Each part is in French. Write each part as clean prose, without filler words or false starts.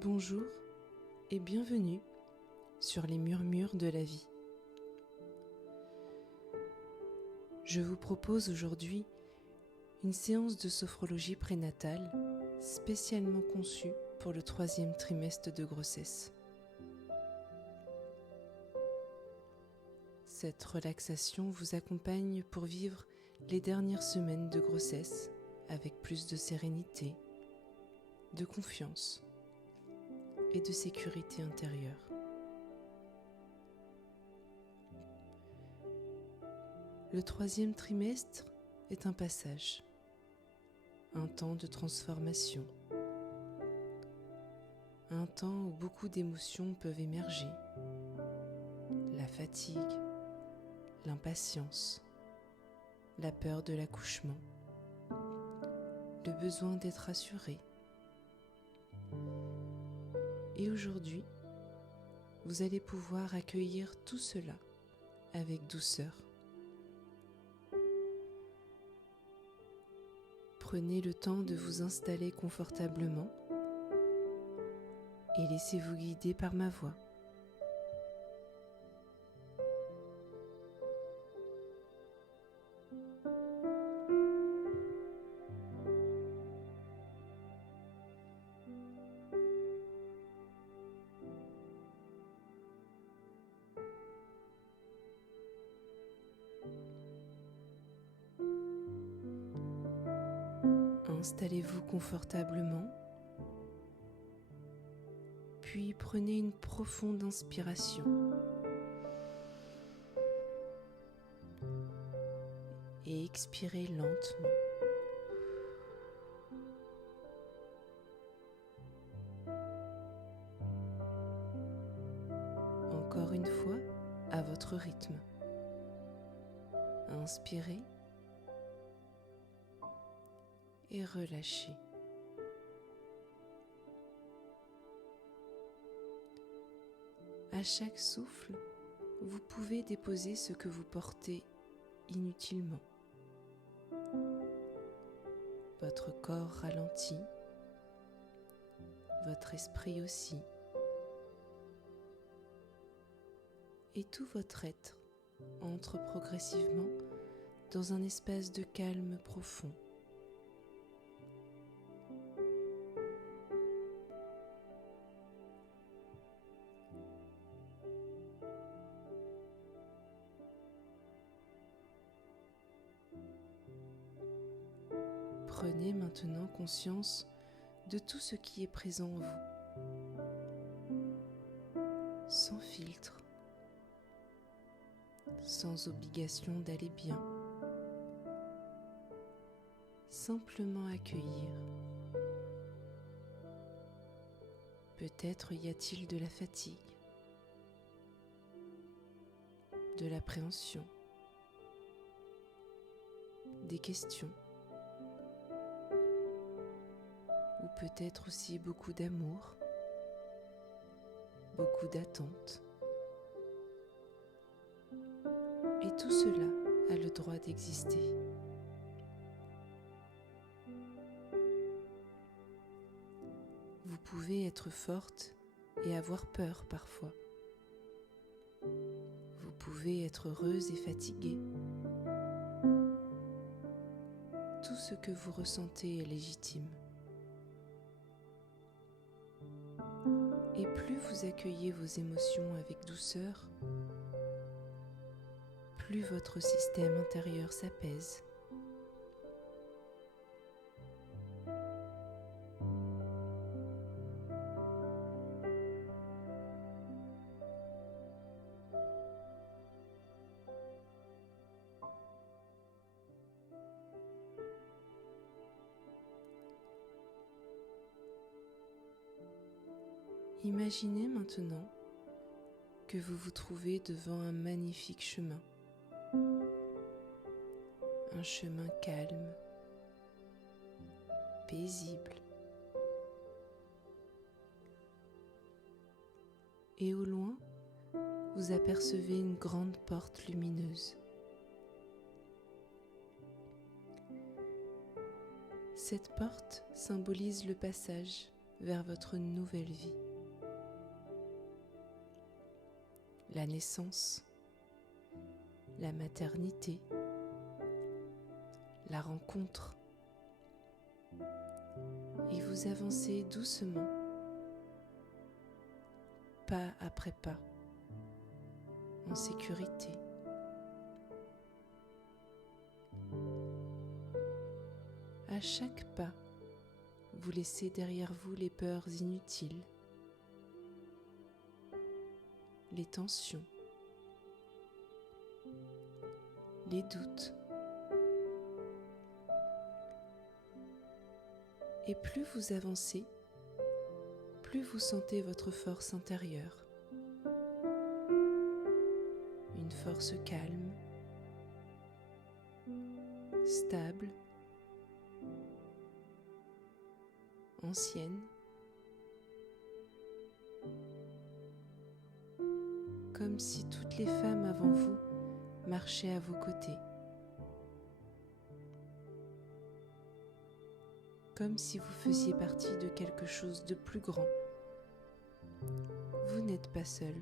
Bonjour et bienvenue sur les murmures de la vie. Je vous propose aujourd'hui une séance de sophrologie prénatale spécialement conçue pour le 3e trimestre de grossesse. Cette relaxation vous accompagne pour vivre les dernières semaines de grossesse avec plus de sérénité, de confiance et de sécurité intérieure. Le 3e trimestre est un passage, un temps de transformation, un temps où beaucoup d'émotions peuvent émerger, la fatigue, l'impatience, la peur de l'accouchement, le besoin d'être rassuré. Et aujourd'hui, vous allez pouvoir accueillir tout cela avec douceur. Prenez le temps de vous installer confortablement et laissez-vous guider par ma voix. Installez-vous confortablement, puis prenez une profonde inspiration et expirez lentement. Encore une fois, à votre rythme. Inspirez et relâchez. À chaque souffle, vous pouvez déposer ce que vous portez inutilement. Votre corps ralentit, votre esprit aussi, et tout votre être entre progressivement dans un espace de calme profond. Prenez maintenant conscience de tout ce qui est présent en vous, sans filtre, sans obligation d'aller bien, simplement accueillir. Peut-être y a-t-il de la fatigue, de l'appréhension, des questions, ou peut-être aussi beaucoup d'amour, beaucoup d'attentes. Et tout cela a le droit d'exister. Vous pouvez être forte et avoir peur parfois. Vous pouvez être heureuse et fatiguée. Tout ce que vous ressentez est légitime. Et plus vous accueillez vos émotions avec douceur, plus votre système intérieur s'apaise. Imaginez maintenant que vous vous trouvez devant un magnifique chemin. Un chemin calme, paisible. Et au loin, vous apercevez une grande porte lumineuse. Cette porte symbolise le passage vers votre nouvelle vie. La naissance, la maternité, la rencontre. Et vous avancez doucement, pas après pas, en sécurité. À chaque pas, vous laissez derrière vous les peurs inutiles, les tensions, les doutes. Et plus vous avancez, plus vous sentez votre force intérieure. Une force calme, stable, ancienne, comme si toutes les femmes avant vous marchaient à vos côtés, comme si vous faisiez partie de quelque chose de plus grand. Vous n'êtes pas seul.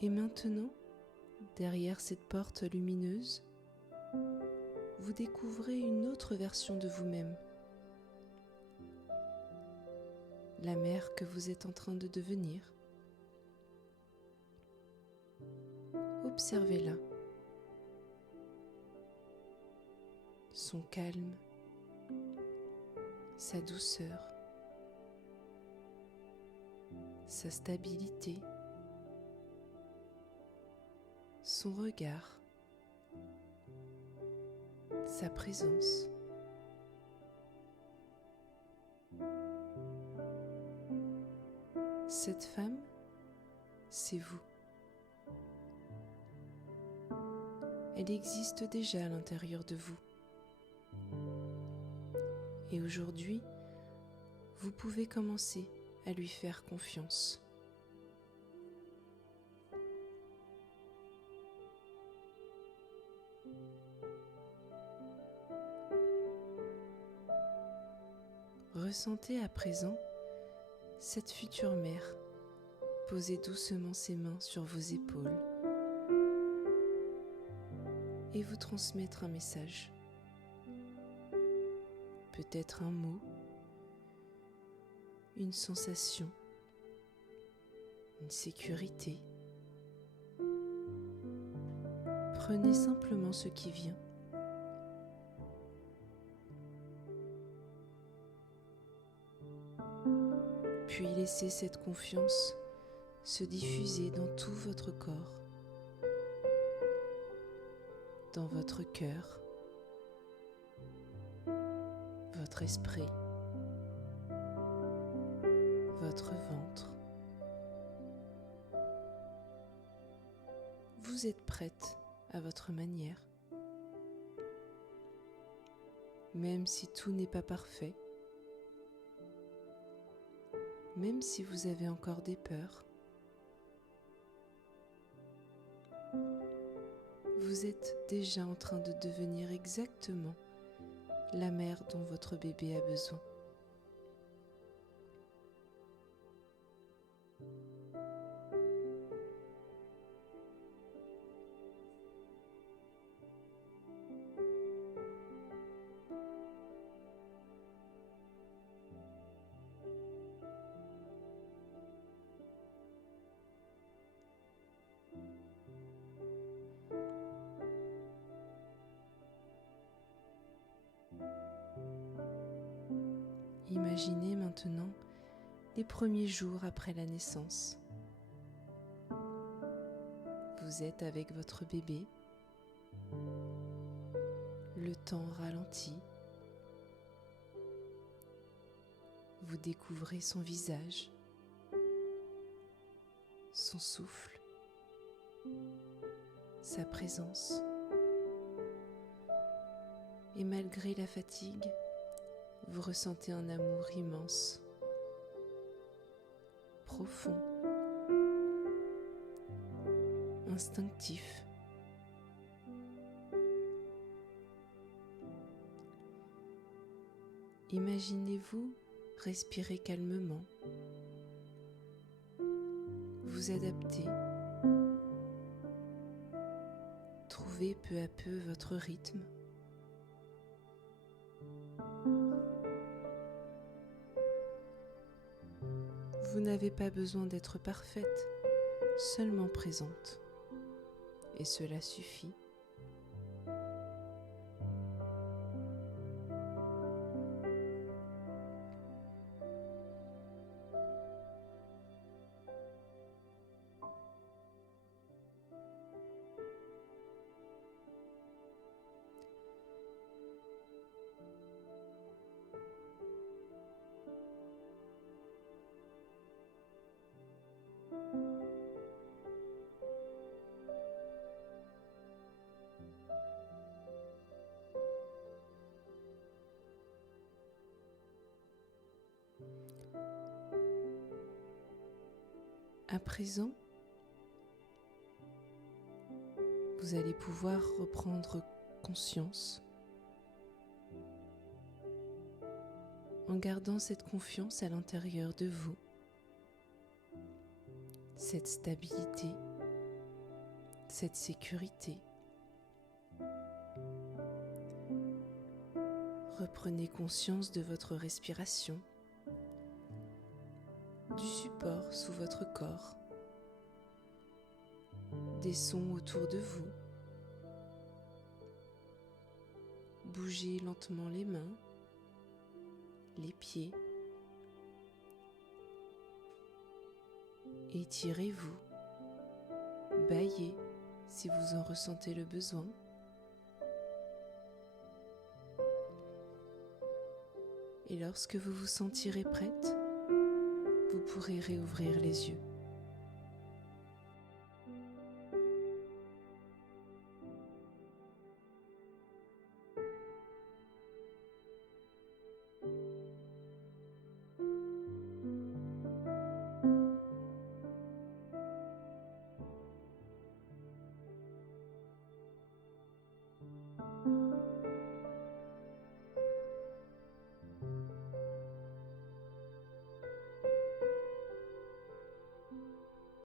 Et maintenant, derrière cette porte lumineuse, vous découvrez une autre version de vous-même. La mère que vous êtes en train de devenir. Observez-la. Son calme, sa douceur, sa stabilité, son regard, sa présence. Cette femme, c'est vous. Elle existe déjà à l'intérieur de vous. Et aujourd'hui, vous pouvez commencer à lui faire confiance. Ressentez à présent cette future mère poser doucement ses mains sur vos épaules et vous transmettre un message. Peut-être un mot, une sensation, une sécurité. Prenez simplement ce qui vient. Puis laissez cette confiance se diffuser dans tout votre corps, dans votre cœur, votre esprit, votre ventre. Vous êtes prête à votre manière. Même si tout n'est pas parfait, même si vous avez encore des peurs, vous êtes déjà en train de devenir exactement la mère dont votre bébé a besoin. Imaginez maintenant les premiers jours après la naissance. Vous êtes avec votre bébé, le temps ralentit, vous découvrez son visage, son souffle, sa présence. Et malgré la fatigue, vous ressentez un amour immense, profond, instinctif. Imaginez-vous respirer calmement, vous adapter, trouver peu à peu votre rythme. Vous n'avez pas besoin d'être parfaite, seulement présente, et cela suffit. À présent, vous allez pouvoir reprendre conscience en gardant cette confiance à l'intérieur de vous, cette stabilité, cette sécurité. Reprenez conscience de votre respiration, du support sous votre corps, des sons autour de vous. Bougez lentement les mains, les pieds. Étirez-vous, bâillez si vous en ressentez le besoin. Et lorsque vous vous sentirez prête, vous pourrez réouvrir les yeux.